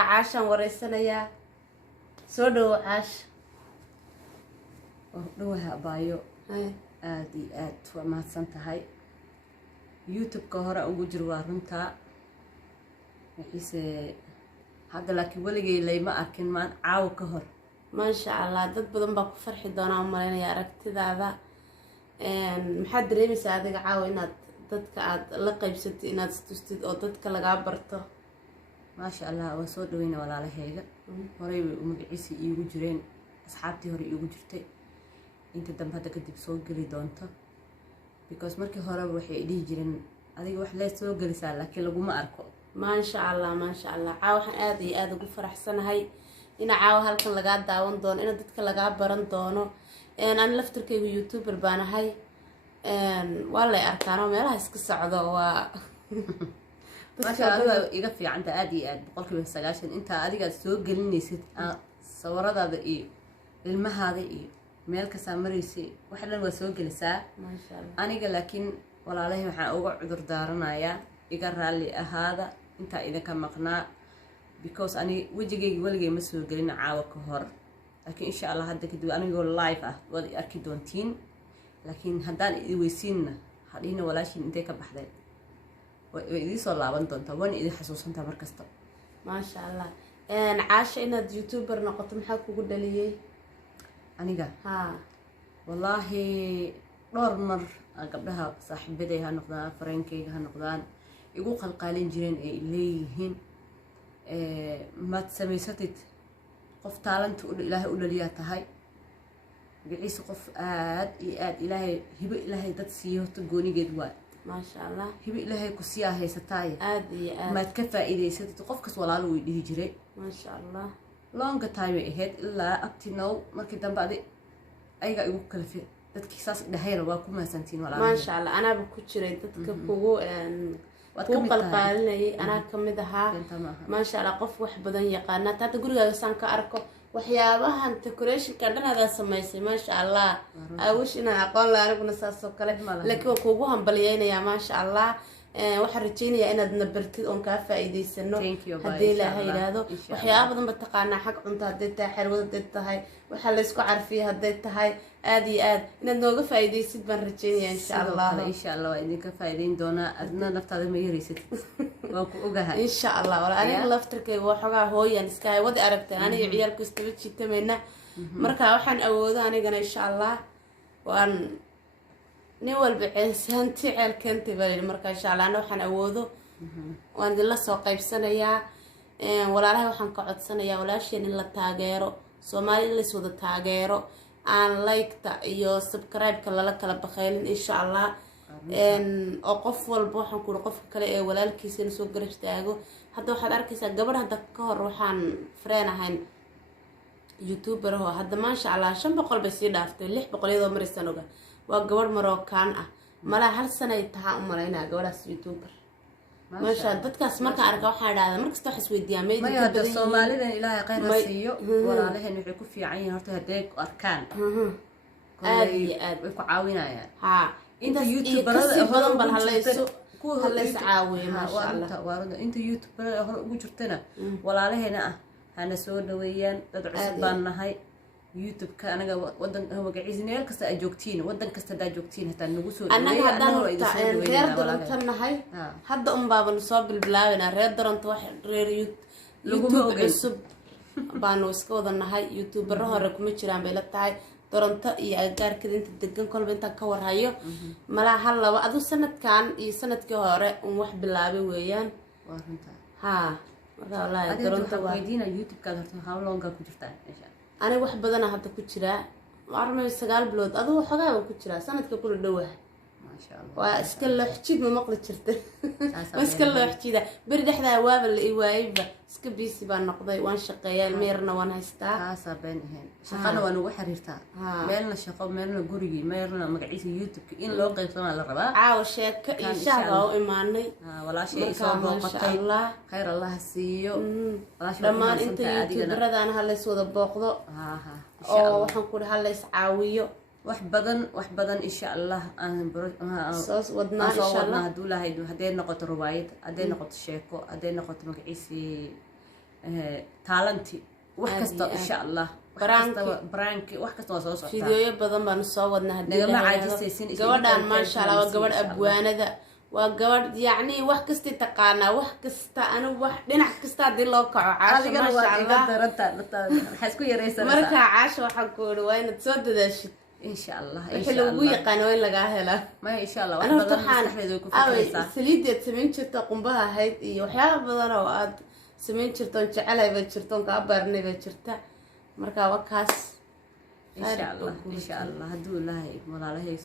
عاشان وريسانيا سودو عاش dhowha baayo aad iyo aad waa mahadsan tahay youtube-ka hore ugu jir waa runta wixiise hadda laakiin waligay layma arkin maan caaw ka hor maasha Allah dad badan baa ku farxi doona umaleynaya aragtidaada maxaad dareemaysaa adiga caaw inaad dadka aad la qaybsatid inaad istustid oo dadka laga barto maasha Allah waa soo dhaweyna walaalahayga horay way magaciisi iigu jireen asxaabtii hore iigu jirtay inta dambe hadda kadib soo gali doonto because markii hore waxay dhihi jireen adiga wax lees soo galisaa laakiin laguma arko maasha Allah caaw waxaan aad iyo aad ugu faraxsanahay ina caaw halkan laga daawan doono ina dadka laga baran doono aan laftirkaygu youtuber baan ahay waa la arkaano meelaha iska socdo waa maasha Allah iga fiicanta aad iyo aad 190 inta adiga soo galinaysid sawiradaada iyo ilmahaada iyo meel ka saamareysay wax dhan waa soo galisaa maasha Allah aniga laakiin walaalahay waxaan uga cudur daaranayaa iga raali ahaada inta idinka maqnaa because ani wajigayga waligay ma soo galin caawa ka hor laakiin insha Allah hadda kadib anigoo live ah waad arki doontiin laakiin haddaan idin weysiinna hadhiina walaashin intee ka baxday way idin soo laaban doontaa waan idin xasuusantaa markasta maasha Allah caasha inaad youtuber noqoto maxaa kugu dhaliyay aniga wallahi dhowr mar gabdhaha saaxiibaday ha noqdaan fareenkayga ha noqdaan igu qalqaalin jireen ay leeyihiin maad samaysatid qof taalanta ilaahay u dhaliyaa tahay magaciisa qof aad iyo aad ilaahay hibo ilaahay dad siiyo horta goonigeed waa maasha Allah hibo ilaahay ku siyaa haysataay aad iyo aad maad ka faa'iidaysatid qofkas walaalo way dhihi jiray maasha Allah long time ahead ilaa up to now markii dambe ayaga igu kalafay dadkii saas dhahayna waa ku maasantiin walaalo maasha Allah anaaba ku jiray dadka kugu qalqaalinayay anaa kamid ahaa maasha Allah qof wax badan yaqaana taata gurigaaga saan ka arko waxyaabahan decorationka dhanaada sameysay maasha Allah I wish inaan aqoon la aniguna saas oo kale laakiin kugu hambalyeynaya maasha Allah waxaan rajeynayaa inaad nabartid oon kaa faa'iideysano haddii ilaahay yiraahdo waxyaabo badan ba taqaanaa xaq cunto hadday tahay xirwada hadday tahay waxaa la isku carfiya hadday tahay aad iyo aad inaad nooga faa'iideysid baan rajeynayaa insha Allah waa idinka faa'iideyn doonaa adna naftaada ma yaraysid waan ku ogahay insha Allah wala aniga laftirkayga waxoogaa hooyan iska hay wadi aragteen aniga ciyaalku istaba jiitamayna marka waxaan awoodo anigana insha Allah waan nin walba ceesanti ceelkanta baa marka insha Allah waxaan awoodo waan idin la soo qaybsanayaa walaalahay waxaan ka codsanayaa walaasheen in la taageero Soomaali in la soo wada taageero aan like-ta iyo subscribe-ka lala kala baqaylin insha Allah oo qof walba waxaan ku qofka kale ee walaalkiisa in soo garab taago hadda waxaad arkaysaa gabadh hadda ka hor waxaan friend ahayn youtuber oo hadda maasha Allah 500 bay sii dhaaftay 600 iyadoo maraysan oga waa gabadh Marookaan ah mala hal sano ay tahay u maleynaa gabadhaas youtuber maasha dadkaas marka arka waxa dhacda markasta wax isweydiiyaan meeyay dadka Soomaalida ilaahay khayr ha siiyo walaalaheen waxay ku fiican yihiin horta haday arkaan aad iyo aad way ku caawinayaan inta youtuberada badan bal halayso ku halays caawiyo maasha Allah tawaarada inta youtuberada hore ugu jirtana walaalaheena ah hana soo dhaweeyaan dad cusub baan nahay youtube-ka anaga wadan magaciisa meel kasta ay joogtiin wadan kasta daa joogtiin hataa nagu soo dhaweeyay anaga reer dorantan nahay hadda baaban soo bilbilaawayna reer doranta wax reer youtube cusub baanu iska wada nahay youtuber hore kuma jiraan bay la tahay doranta iyo agaarkada inta degan kolba inta ka warhayo mala hal laba adu sanadkan iyo sanadkii hore wax bilaabay weeyaan waa runta marka walaal doranta waa weydiina youtube-ka horta how long ku jirtaa أنا واحد بدنا هذا كتيرة وعرمي سجال بلود أدو حاجة كتيرة سنة كل دوه ما شاء الله واسكال حكيد من مقلة شرته واسكال حكيده برد إحدى واب اللي وايب سكبيسي بالنقضي وان شقيا ميرنا وان هستا كاسة بينهن شقنا وانو وحريرتا ميرنا شقو ميرنا قريجي ميرنا مقعيس يوتيوب إن لو قيل سمع الرباع عاوشك إشاعة وإيماني ولا شيء يسوى بوقتي خير الله سيو لما أنت يوتيوب برد أنا هلا يسوى بوقضو أو وحنقول هلا يسعاويو wax badan insha Allah aan soo wadnaa insha Allah haduu lahayd haday noqoto ruwaayad haday noqoto sheeko haday noqoto magaciisi taalanti wax kasta insha allah wax kasta waa soo socdaa fiidiyooyo badan baan soo wadnaa nagama caajisaysin gabadhan maasha allah waa gabadh abwaanada waa gabadh yacni wax kasta taqaanaa wax kasta anigu wax dhinac kasta haddii loo kaco caasha maasha allah waxaa isku yaraysanaysaa marka caasha waxaan ku iri waa inaad soo dadaashid insha allah wixii lagu yaqaan waa in lagaa helaa ma insha allah wax badan maskaxdeeda way ku fikiraysaa saliideed samayn jirta qumbaha ahayd iyo waxyaaba badan oo aad samayn jirtoon jecelahay baa jirtoon kaa baarnay baa jirta marka waa kaas insha allah hadduu ilaahay walaalahay